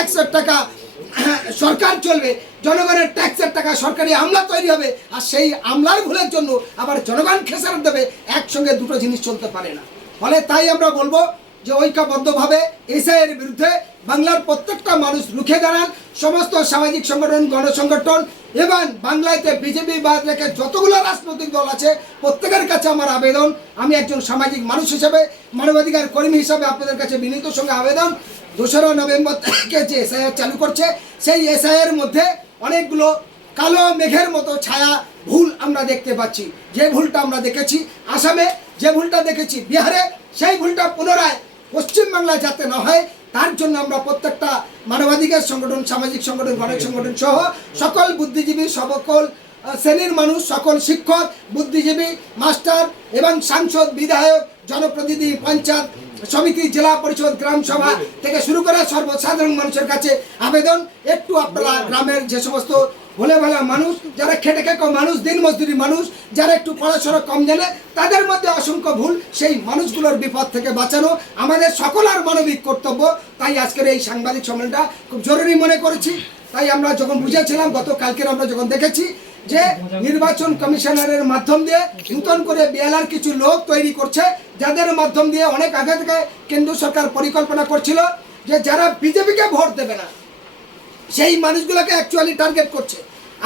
ট্যাক্সের টাকা, সরকার চলবে, জনগণের ট্যাক্সের টাকা সরকারি আমলা তৈরি হবে, আর সেই আমলার ভুলের জন্য আবার জনগণ খেসার দেবে, একসঙ্গে দুটো জিনিস চলতে পারে না। ফলে তাই আমরা বলব যে ঐক্যবদ্ধভাবে এসআইয়ের বিরুদ্ধে বাংলার প্রত্যেকটা মানুষ রুখে দাঁড়ান, সমস্ত সামাজিক সংগঠন, গণসংগঠন এবং বাংলাতে বিজেপি বাদ রেখে যতগুলো রাজনৈতিক দল আছে, প্রত্যেকের কাছে আমার আবেদন, আমি একজন সামাজিক মানুষ হিসেবে, মানবাধিকার কর্মী হিসাবে আপনাদের কাছে বিনীত সঙ্গে আবেদন। দোসরা নভেম্বর থেকে যে এসআইআর চালু করছে, সেই এসআইআর মধ্যে অনেকগুলো কালো মেঘের মতো ছায়া ভুল আমরা দেখতে পাচ্ছি। যে ভুলটা আমরা দেখেছি, আসামে যে ভুলটা দেখেছি, বিহারে সেই ভুলটা পুনরায় পশ্চিমবাংলায় যাতে না হয় তার জন্য আমরা প্রত্যেকটা মানবাধিকার সংগঠন সামাজিক সংগঠন গণক সংগঠন সহ সকল বুদ্ধিজীবী সকল শ্রেণির মানুষ সকল শিক্ষক বুদ্ধিজীবী মাস্টার এবং সাংসদ বিধায়ক জনপ্রতিনিধি পঞ্চায়েত সমিতি জেলা পরিষদ গ্রাম সভা থেকে শুরু করে সর্বসাধারণ মানুষের কাছে আবেদন। একটু আপনারা গ্রামের যে সমস্ত ভোলে ভালা মানুষ, যারা খেটে খেকো মানুষ, দিন মজদুরি মানুষ, যারা একটু পড়াশোনা কম জানে, তাদের মধ্যে অসংখ্য ভুল, সেই মানুষগুলোর বিপদ থেকে বাঁচানো আমাদের সকলের মানবিক কর্তব্য। তাই আজকের এই সাংবাদিক সম্মেলনটা খুব জরুরি মনে করেছি। তাই আমরা যখন বুঝেছিলাম, গতকালকের আমরা যখন দেখেছি যে নির্বাচন কমিশনারের মাধ্যম দিয়ে নূতন করে বিএলআর কিছু লোক তৈরি করছে, যাদের মাধ্যম দিয়ে অনেক আগে থেকে কেন্দ্র সরকার পরিকল্পনা করছিল যে যারা বিজেপিকে ভোট দেবে না, সেই মানুষগুলোকে অ্যাকচুয়ালি টার্গেট করছে।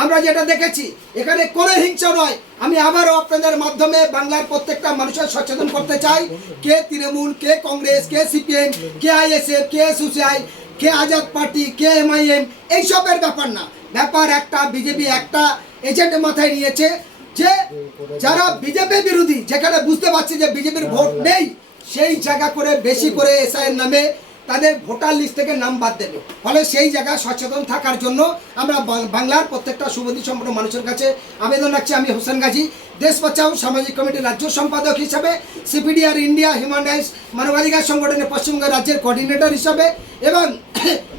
আমরা যেটা দেখেছি, এখানে কোনো হিংসা নয়। আমি আবারও আপনাদের মাধ্যমে বাংলার প্রত্যেকটা মানুষের সচেতন করতে চাই। কে তৃণমূল, কে কংগ্রেস, কে সিপিএম, কে আইএসএফ, কে এসইউসিআই কে আজাদ পার্টি, কে এমআইএম, এইসবের ব্যাপার না। ব্যাপার একটা, বিজেপি একটা এজেন্ট মাথায় নিয়েছে যে যারা বিজেপি বিরোধী, যেখানে বুঝতে পারছে যে বিজেপির ভোট নেই, সেই জায়গা করে, বেশি করে এসআইয়ের নামে তাদের ভোটার লিস্ট থেকে নাম বাদ দেবে। ফলে সেই জায়গায় সচেতন থাকার জন্য আমরা বাংলার প্রত্যেকটা সুবন্ধি সম্পন্ন মানুষের কাছে আবেদন রাখছি। আমি হোসেন গাজী। দেশ বাঁচাও, সামাজিক কমিটির রাজ্য সম্পাদক হিসাবে সিপিডিআর ইন্ডিয়া হিউম্যান রাইটস মানবাধিকার সংগঠনের পশ্চিমবঙ্গ রাজ্যের কোঅর্ডিনেটর হিসাবে এবং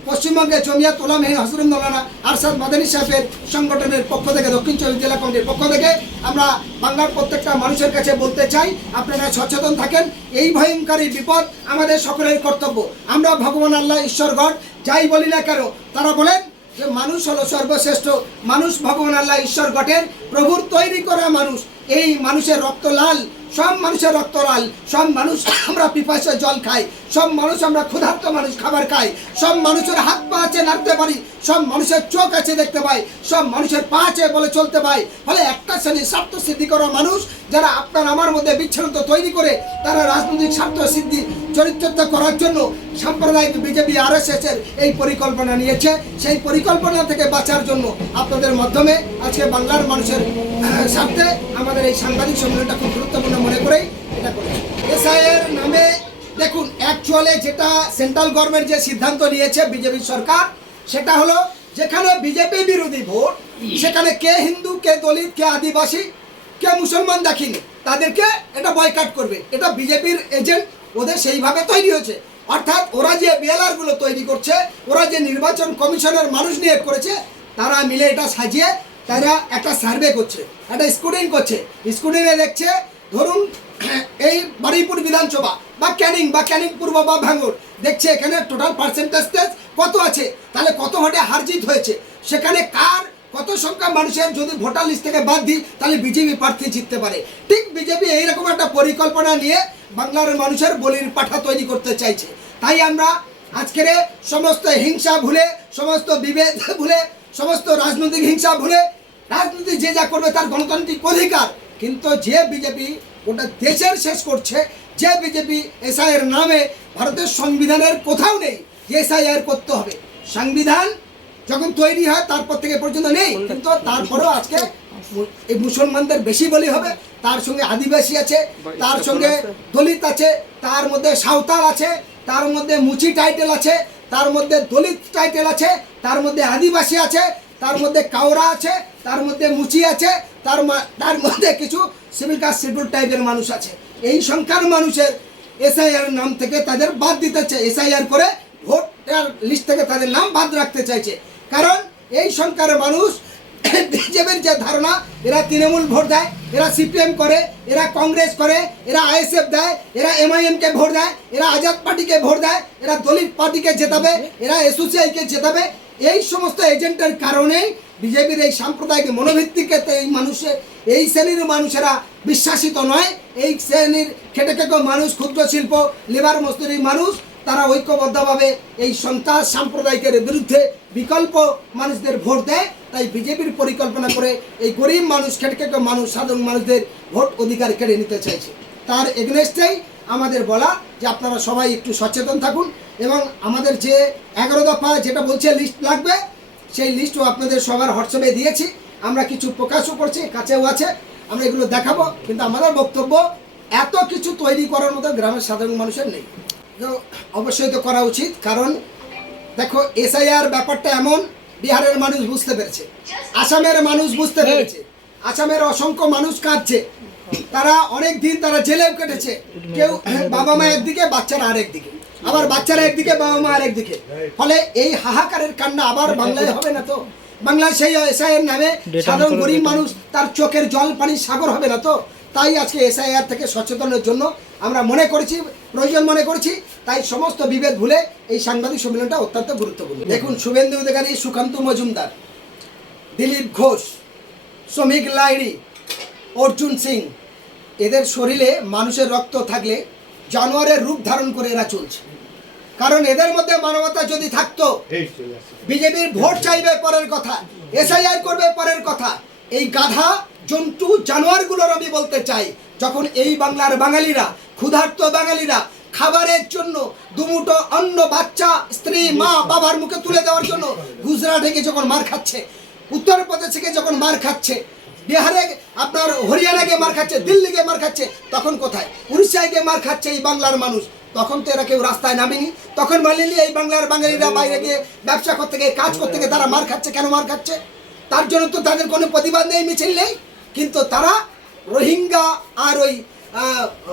পশ্চিমবঙ্গের জমিয়াত ওলামহীন হজরত মৌলানা আরশাদ মাদানী সাহেবের সংগঠনের পক্ষ থেকে, দক্ষিণ চব্বিশ জেলা কমিটির পক্ষ থেকে আমরা বাংলার প্রত্যেকটা মানুষের কাছে বলতে চাই, আপনারা সচেতন থাকেন। এই ভয়ঙ্করী বিপদ আমাদের সকলের কর্তব্য। আমরা ভগবান আল্লাহ ঈশ্বর গড, যাই বলি না কেন, তারা বলেন যে মানুষ হলো সর্বশ্রেষ্ঠ। মানুষ ভগবান আল্লাহ ঈশ্বর গঠেন প্রভুর তৈরি করা মানুষ। এই মানুষের রক্ত লাল, সব মানুষের রক্ত লাল, সব মানুষ আমরা পিপাসে জল খাই। সব মানুষ আমরা ক্ষুধার্ত মানুষ, খাবার খাই। সব মানুষের হাত পা আছে নাড়তে পারি, সব মানুষের চোখ আছে দেখতে পাই, সব মানুষের পা আছে বলে চলতে পাই। ফলে একটা শ্রেণির স্বার্থ সিদ্ধি করা মানুষ, যারা আপনার আমার মধ্যে বিচ্ছিন্নতা তৈরি করে, তারা রাজনৈতিক স্বার্থ সিদ্ধি চরিত্রতা করার জন্য সাম্প্রদায়িক বিজেপি আর এর এই পরিকল্পনা নিয়েছে। সেই পরিকল্পনা থেকে বাঁচার জন্য আপনাদের মাধ্যমে আজকে বাংলার মানুষের স্বার্থে আমাদের এই সাংবাদিক সম্মেলনটা খুব গুরুত্বপূর্ণ মনে করেই এটা করে এসআইয়ের নামে দেখুন অ্যাকচুয়ালি যেটা সেন্ট্রাল গভর্নমেন্ট যে সিদ্ধান্ত নিয়েছে বিজেপি সরকার, সেটা হলো যেখানে বিজেপি বিরোধী ভোট, সেখানে কে হিন্দু, কে দলিত, কে আদিবাসী, কে মুসলমান দেখিনি, তাদেরকে এটা বয়কাট করবে। এটা বিজেপির এজেন্ট ওদের সেইভাবে তৈরি হয়েছে। অর্থাৎ ওরা যে বিএলআরগুলো তৈরি করছে, ওরা যে নির্বাচন কমিশনের মানুষ নিয়োগ করেছে, তারা মিলে এটা সাজিয়ে, তারা একটা সার্ভে করছে, একটা স্কুটিং করছে। স্কুটিংয়ে দেখছে, ধরুন এই বারুইপুর বিধানসভা বা ক্যানিং বা ক্যানিং পূর্ব বা ভাঙড় দেখছে এখানে টোটাল পার্সেন্টেজ কত আছে? তাহলে কত ভোটে হারজিত হয়েছে? সেখানে কার কত সংখ্যা মানুষের যদি ভোটার লিস্ট থেকে বাদ দিই, তাহলে বিজেপি প্রার্থী জিততে পারে। ঠিক বিজেপি এইরকম একটা পরিকল্পনা নিয়ে বাংলার মানুষের বলির পাঠা তৈরি করতে চাইছে। তাই আমরা আজকের সমস্ত হিংসা ভুলে, সমস্ত বিভেদ ভুলে, সমস্ত রাজনৈতিক হিংসা ভুলে, রাজনীতি যে যা করবে তার গণতান্ত্রিক অধিকার। কিন্তু যে বিজেপি গোটা দেশের শেষ করছে। যে বিজেপি এসআইয়ের নামে ভারতের সংবিধানের কোথাও নেই, যে এসআইআর করতে হবে। সংবিধান যখন তৈরি হয়, তারপর থেকে পর্যন্ত নেই। কিন্তু তারপরেও আজকে এই মুসলমানদের বেশি বলি হবে। তার সঙ্গে আদিবাসী আছে, তার সঙ্গে দলিত আছে, তার মধ্যে সাঁওতাল আছে, তার মধ্যে মুচি টাইটেল আছে, তার মধ্যে দলিত টাইটেল আছে, তার মধ্যে আদিবাসী আছে, তার মধ্যে কাওরা আছে, তার মধ্যে মুচি আছে, তার তার মধ্যে কিছু সিভিল কাস্ট শিডিউল টাইপের মানুষ আছে। এই সংখ্যার মানুষের এসআইআর নাম থেকে তাদের বাদ দিতে চাই। এসআইআর করে ভোটার লিস্ট থেকে তাদের নাম বাদ রাখতে চাইছে। কারণ এই সংখ্যার মানুষ বিজেপির যে ধারণা, এরা তৃণমূল ভোট দেয়, এরা সিপিএম করে, এরা কংগ্রেস করে, এরা আইএসএফ দেয়, এরা এমআইএম কে ভোট দেয়, এরা আজাদ পার্টিকে ভোট দেয়, এরা দলিত পার্টিকে জেতাবে, এরা এসোসিয়াই কে জেতাবে। এই সমস্ত এজেন্টের কারণেই বিজেপির এই সাম্প্রদায়িক মনোভিত্তিকে এই মানুষে এই শ্রেণির মানুষেরা বিশ্বাসিত নয়। এই শ্রেণির খেটে খেটে মানুষ, ক্ষুদ্র শিল্প, লেবার মজদুরি মানুষ, তারা ঐক্যবদ্ধভাবে এই সন্ত্রাস সাম্প্রদায়িকের বিরুদ্ধে বিকল্প মানুষদের ভোট দেয়। তাই বিজেপির পরিকল্পনা করে এই গরিব মানুষ, খেটে খেটে মানুষ, সাধারণ মানুষদের ভোট অধিকার কেড়ে নিতে চাইছে। তার এগনেস্টেই আমাদের বলা যে আপনারা সবাই একটু সচেতন থাকুন এবং আমাদের যে এগারো দফা যেটা বলছে লিস্ট লাগবে, সেই লিস্টও আপনাদের সবার হোয়াটসঅ্যাপে দিয়েছি। আমরা কিছু প্রকাশও করছি, কাছেও আছে, আমরা এগুলো দেখাবো, কিন্তু আমাদের বক্তব্য, এত কিছু তৈরি করার মতো গ্রামের সাধারণ মানুষের নেই। তো অবশ্যই তো করা উচিত, কারণ দেখো, এসআইআর ব্যাপারটা এমন, বিহারের মানুষ বুঝতে পেরেছে, আসামের মানুষ বুঝতে পেরেছে, আসামের অসংখ্য মানুষ কাঁদছে, তারা অনেক দিন তারা জেলেও কেটেছে, কেউ বাবা মা একদিকে, বাচ্চারা আরেক দিকে, আবার বাচ্চারা একদিকে, বাবা মা আরেক দিকে। ফলে এই হাহাকারের কান্না আবার বাংলায় হবে না তো? বাংলায় সেই এসআইয়ের নামে সাধারণ গরিব মানুষ তার চোখের জল পানির সাগর হবে না তো? তাই আজকে এসআইআর থেকে সচেতনের জন্য আমরা মনে করেছি প্রয়োজন মনে করেছি তাই সমস্ত বিভেদ ভুলে এই সাংবাদিক সম্মেলনটা অত্যন্ত গুরুত্বপূর্ণ। দেখুন শুভেন্দু অধিকারী সুকান্ত মজুমদার দিলীপ ঘোষ শ্রমিক লাহিড়ি অর্জুন সিং এদের শরীরে মানুষের রক্ত থাকলে জানোয়ারের রূপ ধারণ করে এরা চলছে। কারণ এদের মধ্যে মানবতা যদি থাকতো বিজেপির ভোট চাইবে পরের কথা এসআইআর করবে পরের কথা। এই গাধা জন্তু জানোয়ারগুলোর আমি বলতে চাই যখন এই বাংলার বাঙালিরা ক্ষুধার্ত বাঙালিরা খাবারের জন্য দুমুটো অন্য বাচ্চা স্ত্রী মা বাবার মুখে তুলে দেওয়ার জন্য গুজরাটে গিয়ে যখন মার খাচ্ছে উত্তরপ্রদেশ থেকে যখন মার খাচ্ছে বিহারে আপনার হরিয়ানা গিয়ে মার খাচ্ছে দিল্লি গিয়ে মার খাচ্ছে তখন কোথায়? উড়িষ্যায় গিয়ে মার খাচ্ছে এই বাংলার মানুষ। তখন তো এরা কেউ রাস্তায় নামেনি। তখন মানিনি এই বাংলার বাঙালিরা বাইরে গিয়ে ব্যবসা করতে গিয়ে কাজ করতে গিয়ে তারা মার খাচ্ছে কেন মার খাচ্ছে? তার জন্য তো তাদের কোনো প্রতিবাদ নেই মিছিল নেই। কিন্তু তারা রোহিঙ্গা আর ওই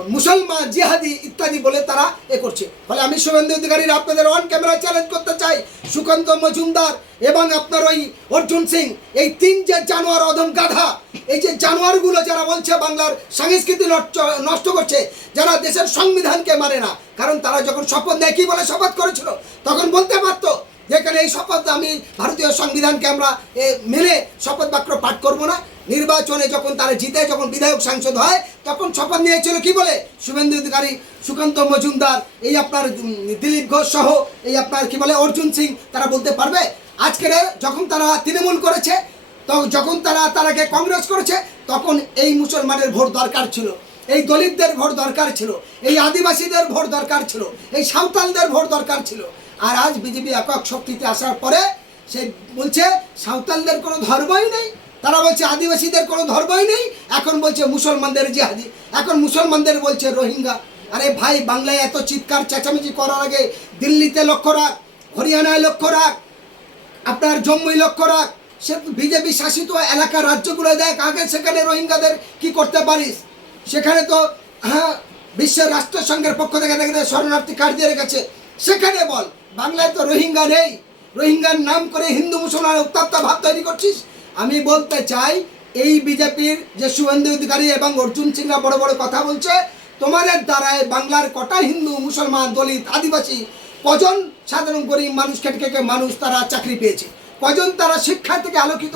মুসলমান জিহাদি ইত্যাদি বলে তারা এ করছে। ফলে আমি শুভেন্দু অধিকারীর আপনাদের অন ক্যামেরা চ্যালেঞ্জ করতে চাই। সুকান্ত মজুমদার এবং আপনার ওই অর্জুন সিং, এই তিন যে জানোয়ার অধম গাধা, এই যে জানোয়ারগুলো যারা বলছে বাংলার সংস্কৃতি নষ্ট- নষ্ট করছে, যারা দেশের সংবিধানকে মানে না, কারণ তারা যখন শপথ নেয়, কি বলে শপথ করেছিল? তখন বলতে পারতো যেখানে এই শপথ আমি ভারতীয় সংবিধানকে আমরা মেনে শপথ বাক্য পাঠ করব না। নির্বাচনে যখন তারা জিতে, যখন বিধায়ক সাংসদ হয়, তখন শপথ নিয়েছিল কি বলে? শুভেন্দু অধিকারী, সুকান্ত মজুমদার, এই আপনার দিলীপ ঘোষ সহ এই আপনার কি বলে, অর্জুন সিং, তারা বলতে পারবে? আজকের যখন তারা তৃণমূল করেছে, তো যখন তারা তারাকে কংগ্রেস করেছে, তখন এই মুসলমানের ভোট দরকার ছিল। এই দলিতদের ভোট দরকার ছিল। এই আদিবাসীদের ভোট দরকার ছিল। এই সাঁওতালদের ভোট দরকার ছিল। আর আজ বিজেপি একক শক্তিতে আসার পরে সে বলছে, সাঁওতালদের কোনো ধর্মই নেই। তারা বলছে, আদিবাসীদের কোনো ধর্মই নেই। এখন বলছে, মুসলমানদের জিহাদি এখন মুসলমানদের বলছে রোহিঙ্গা। আরে ভাই, বাংলায় এত চিৎকার, চেঁচামেচি করার আগে দিল্লিতে লক্ষ্য রাখ, হরিয়ানায় লক্ষ্য রাখ, আপনার জম্মুই লক্ষ্য রাখ। সে বিজেপি শাসিত এলাকা রাজ্যগুলো দেখ, আগে সেখানে রোহিঙ্গাদের কি করতে পারিস? সেখানে তো হ্যাঁ বিশ্বের রাষ্ট্রসংঘের পক্ষ থেকে দেখে, শরণার্থী কার্ড দিয়ে রেখেছে। সেখানে বল। বাংলায় তো রোহিঙ্গা নেই। রোহিঙ্গার নাম করে হিন্দু মুসলমান উত্তাপ্ত ভাব তৈরি করছিস? আমি বলতে চাই, এই বিজেপির যে শুভেন্দু অধিকারী এবং অর্জুন সিংরা বড় বড় কথা বলছে, তোমাদের দ্বারায় বাংলার কটা হিন্দু মুসলমান দলিত আদিবাসী, কজন সাধারণ গরিব মানুষ খেটে মানুষ তারা চাকরি পেয়েছে? কজন তারা শিক্ষা থেকে আলোকিত